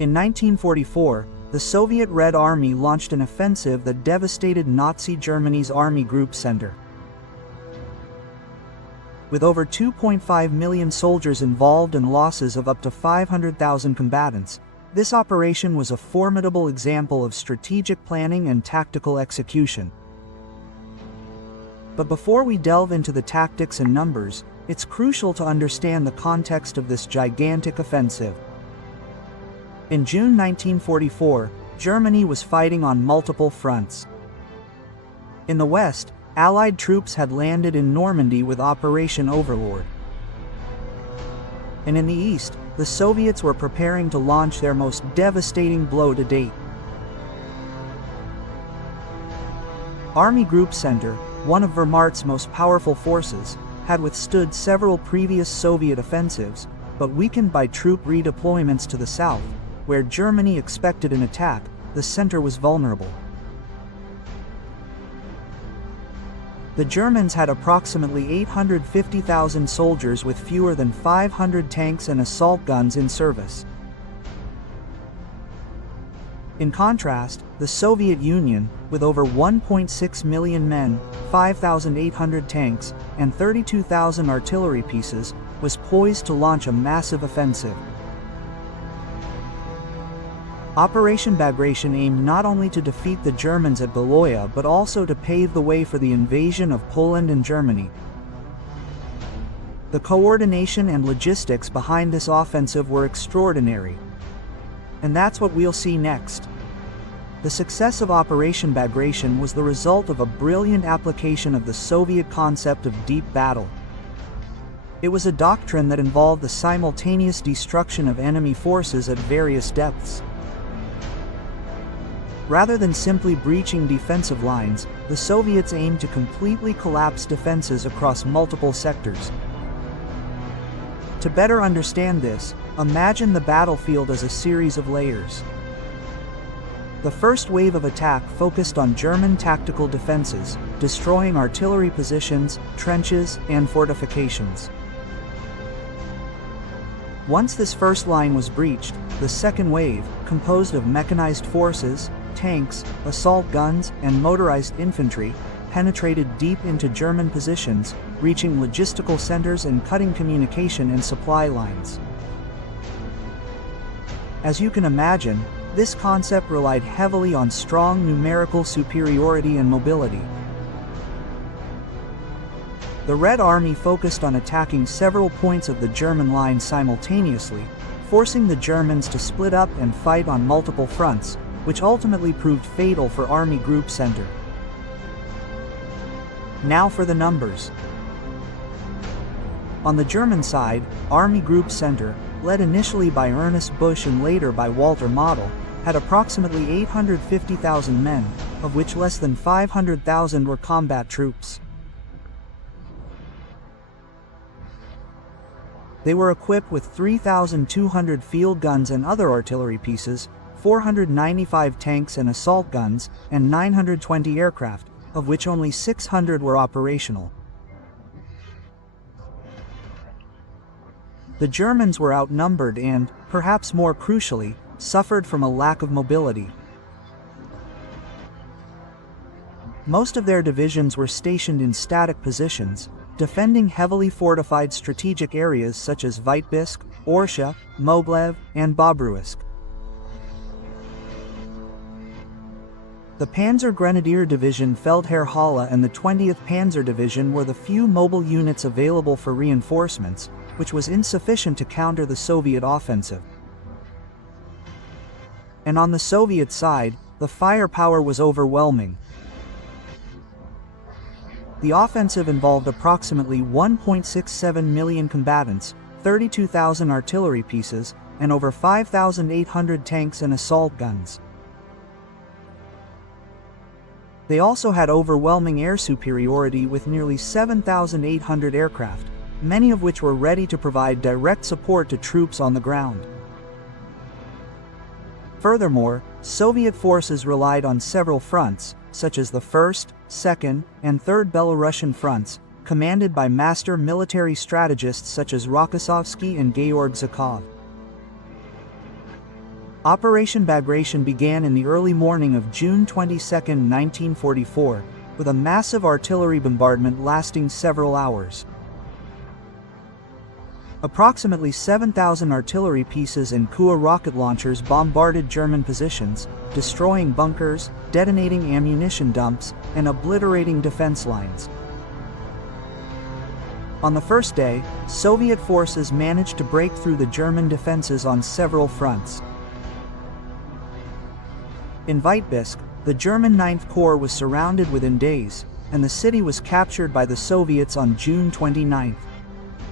In 1944, the Soviet Red Army launched an offensive that devastated Nazi Germany's Army Group Center. With over 2.5 million soldiers involved and losses of up to 500,000 combatants, this operation was a formidable example of strategic planning and tactical execution. But before we delve into the tactics and numbers, it's crucial to understand the context of this gigantic offensive. In June 1944, Germany was fighting on multiple fronts. In the West, Allied troops had landed in Normandy with Operation Overlord. And in the East, the Soviets were preparing to launch their most devastating blow to date. Army Group Center, one of Wehrmacht's most powerful forces, had withstood several previous Soviet offensives, but weakened by troop redeployments to the south, where Germany expected an attack, the center was vulnerable. The Germans had approximately 850,000 soldiers with fewer than 500 tanks and assault guns in service. In contrast, the Soviet Union, with over 1.6 million men, 5,800 tanks, and 32,000 artillery pieces, was poised to launch a massive offensive. Operation Bagration aimed not only to defeat the Germans at Beloya but also to pave the way for the invasion of Poland and Germany. The coordination and logistics behind this offensive were extraordinary. And that's what we'll see next. The success of Operation Bagration was the result of a brilliant application of the Soviet concept of deep battle. It was a doctrine that involved the simultaneous destruction of enemy forces at various depths. Rather than simply breaching defensive lines, the Soviets aimed to completely collapse defenses across multiple sectors. To better understand this, imagine the battlefield as a series of layers. The first wave of attack focused on German tactical defenses, destroying artillery positions, trenches, and fortifications. Once this first line was breached, the second wave, composed of mechanized forces, tanks, assault guns, and motorized infantry, penetrated deep into German positions, reaching logistical centers and cutting communication and supply lines. As you can imagine, this concept relied heavily on strong numerical superiority and mobility. The Red Army focused on attacking several points of the German line simultaneously, forcing the Germans to split up and fight on multiple fronts, which ultimately proved fatal for Army Group Center. Now for the numbers. On the German side, Army Group Center, led initially by Ernest Busch and later by Walter Model, had approximately 850,000 men, of which less than 500,000 were combat troops. They were equipped with 3,200 field guns and other artillery pieces, 495 tanks and assault guns, and 920 aircraft, of which only 600 were operational. The Germans were outnumbered and, perhaps more crucially, suffered from a lack of mobility. Most of their divisions were stationed in static positions, defending heavily fortified strategic areas such as Vitebsk, Orsha, Moglev, and Bobruisk. The Panzer Grenadier Division Feldherr Halle and the 20th Panzer Division were the few mobile units available for reinforcements, which was insufficient to counter the Soviet offensive. And on the Soviet side, the firepower was overwhelming. The offensive involved approximately 1.67 million combatants, 32,000 artillery pieces, and over 5,800 tanks and assault guns. They also had overwhelming air superiority with nearly 7,800 aircraft, many of which were ready to provide direct support to troops on the ground. Furthermore, Soviet forces relied on several fronts, such as the 1st, 2nd, and 3rd Belarusian fronts, commanded by master military strategists such as Rokossovsky and Georg Zhukov. Operation Bagration began in the early morning of June 22, 1944, with a massive artillery bombardment lasting several hours. Approximately 7,000 artillery pieces and Kua rocket launchers bombarded German positions, destroying bunkers, detonating ammunition dumps, and obliterating defense lines. On the first day, Soviet forces managed to break through the German defenses on several fronts. In Vitebsk, the German 9th Corps was surrounded within days, and the city was captured by the Soviets on June 29.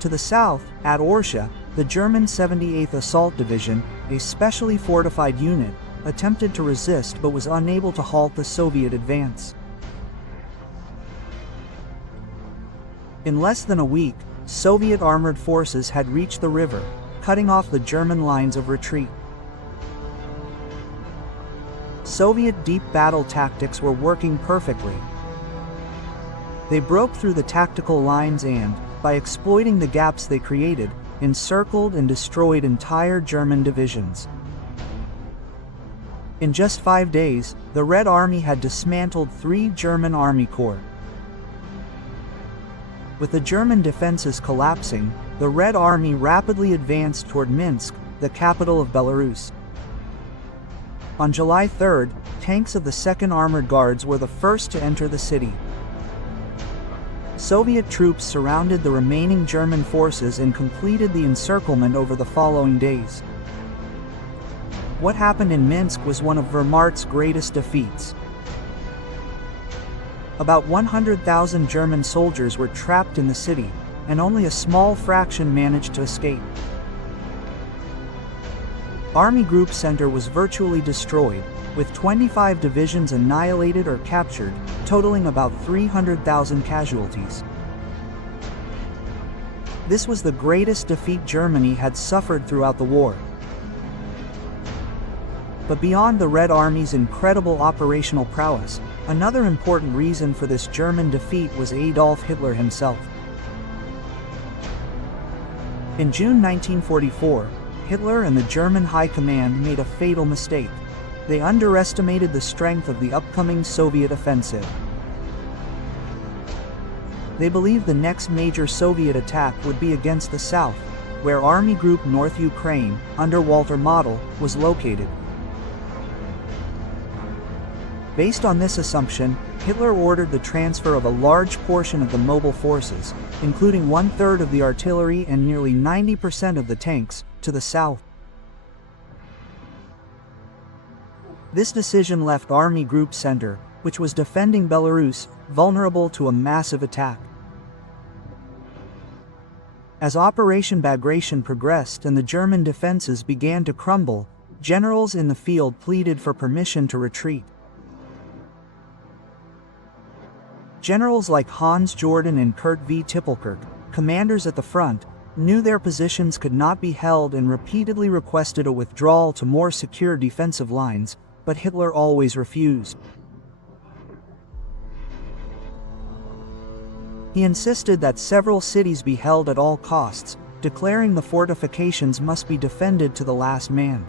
To the south, at Orsha, the German 78th Assault Division, a specially fortified unit, attempted to resist but was unable to halt the Soviet advance. In less than a week, Soviet armored forces had reached the river, cutting off the German lines of retreat. Soviet deep battle tactics were working perfectly. They broke through the tactical lines and, by exploiting the gaps they created, encircled and destroyed entire German divisions. In just 5 days, the Red Army had dismantled 3 German army corps. With the German defenses collapsing, the Red Army rapidly advanced toward Minsk, the capital of Belarus. On July 3rd, tanks of the 2nd Armored Guards were the first to enter the city. Soviet troops surrounded the remaining German forces and completed the encirclement over the following days. What happened in Minsk was one of Wehrmacht's greatest defeats. About 100,000 German soldiers were trapped in the city, and only a small fraction managed to escape. Army Group Center was virtually destroyed, with 25 divisions annihilated or captured, totaling about 300,000 casualties. This was the greatest defeat Germany had suffered throughout the war. But beyond the Red Army's incredible operational prowess, another important reason for this German defeat was Adolf Hitler himself. In June 1944, Hitler and the German High Command made a fatal mistake. They underestimated the strength of the upcoming Soviet offensive. They believed the next major Soviet attack would be against the south, where Army Group North Ukraine, under Walter Model, was located. Based on this assumption, Hitler ordered the transfer of a large portion of the mobile forces, including 1/3 of the artillery and nearly 90% of the tanks, to the south. This decision left Army Group Center, which was defending Belarus, vulnerable to a massive attack. As Operation Bagration progressed and the German defenses began to crumble, generals in the field pleaded for permission to retreat. Generals like Hans Jordan and Kurt V. Tippelkirk, commanders at the front, knew their positions could not be held and repeatedly requested a withdrawal to more secure defensive lines, but Hitler always refused. He insisted that several cities be held at all costs, declaring the fortifications must be defended to the last man.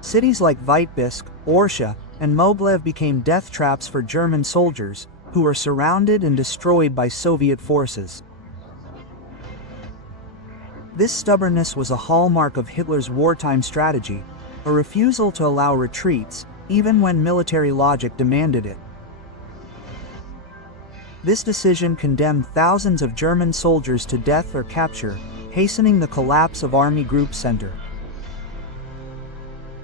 Cities like Vitebsk, Orsha, and Moghilev became death traps for German soldiers, who were surrounded and destroyed by Soviet forces. This stubbornness was a hallmark of Hitler's wartime strategy, a refusal to allow retreats, even when military logic demanded it. This decision condemned thousands of German soldiers to death or capture, hastening the collapse of Army Group Center.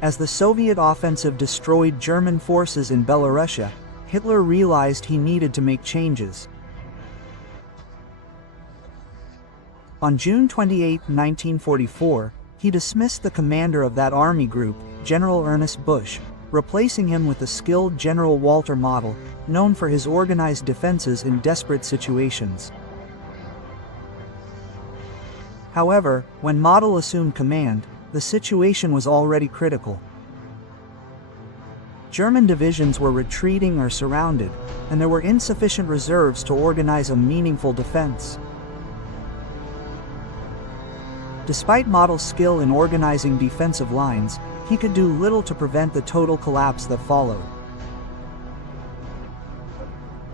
As the Soviet offensive destroyed German forces in Belarusia, Hitler realized he needed to make changes. On June 28, 1944, he dismissed the commander of that army group, General Ernest Busch, replacing him with the skilled General Walter Model, known for his organized defenses in desperate situations. However, when Model assumed command, the situation was already critical. German divisions were retreating or surrounded, and there were insufficient reserves to organize a meaningful defense. Despite Model's skill in organizing defensive lines, he could do little to prevent the total collapse that followed.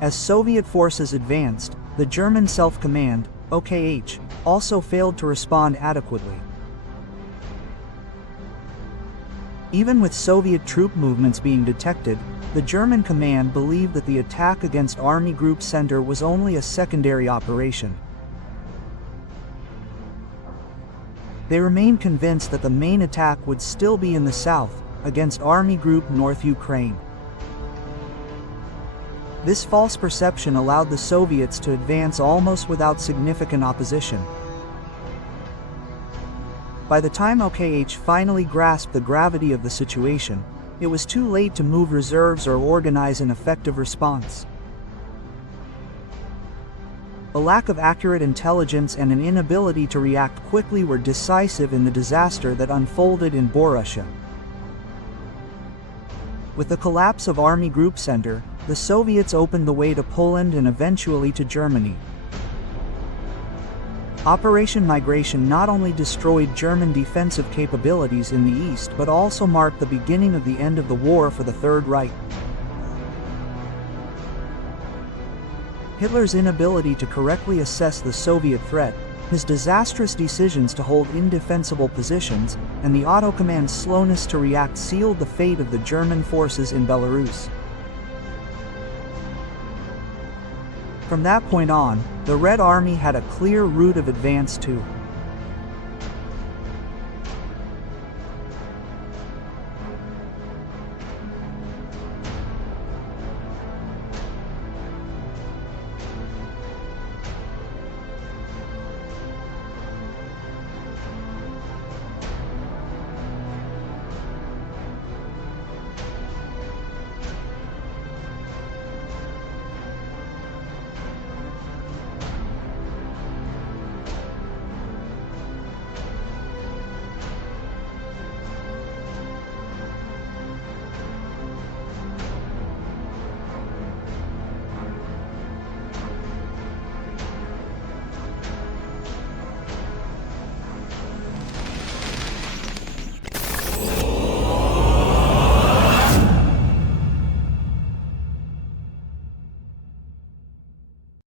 As Soviet forces advanced, the German Self-Command, OKH, also failed to respond adequately. Even with Soviet troop movements being detected, the German command believed that the attack against Army Group Center was only a secondary operation. They remained convinced that the main attack would still be in the south, against Army Group North Ukraine. This false perception allowed the Soviets to advance almost without significant opposition. By the time OKH finally grasped the gravity of the situation, it was too late to move reserves or organize an effective response. A lack of accurate intelligence and an inability to react quickly were decisive in the disaster that unfolded in Borussia. With the collapse of Army Group Center, the Soviets opened the way to Poland and eventually to Germany. Operation Migration not only destroyed German defensive capabilities in the east but also marked the beginning of the end of the war for the Third Reich. Hitler's inability to correctly assess the Soviet threat, his disastrous decisions to hold indefensible positions, and the Otto Command's slowness to react sealed the fate of the German forces in Belarus. From that point on, the Red Army had a clear route of advance to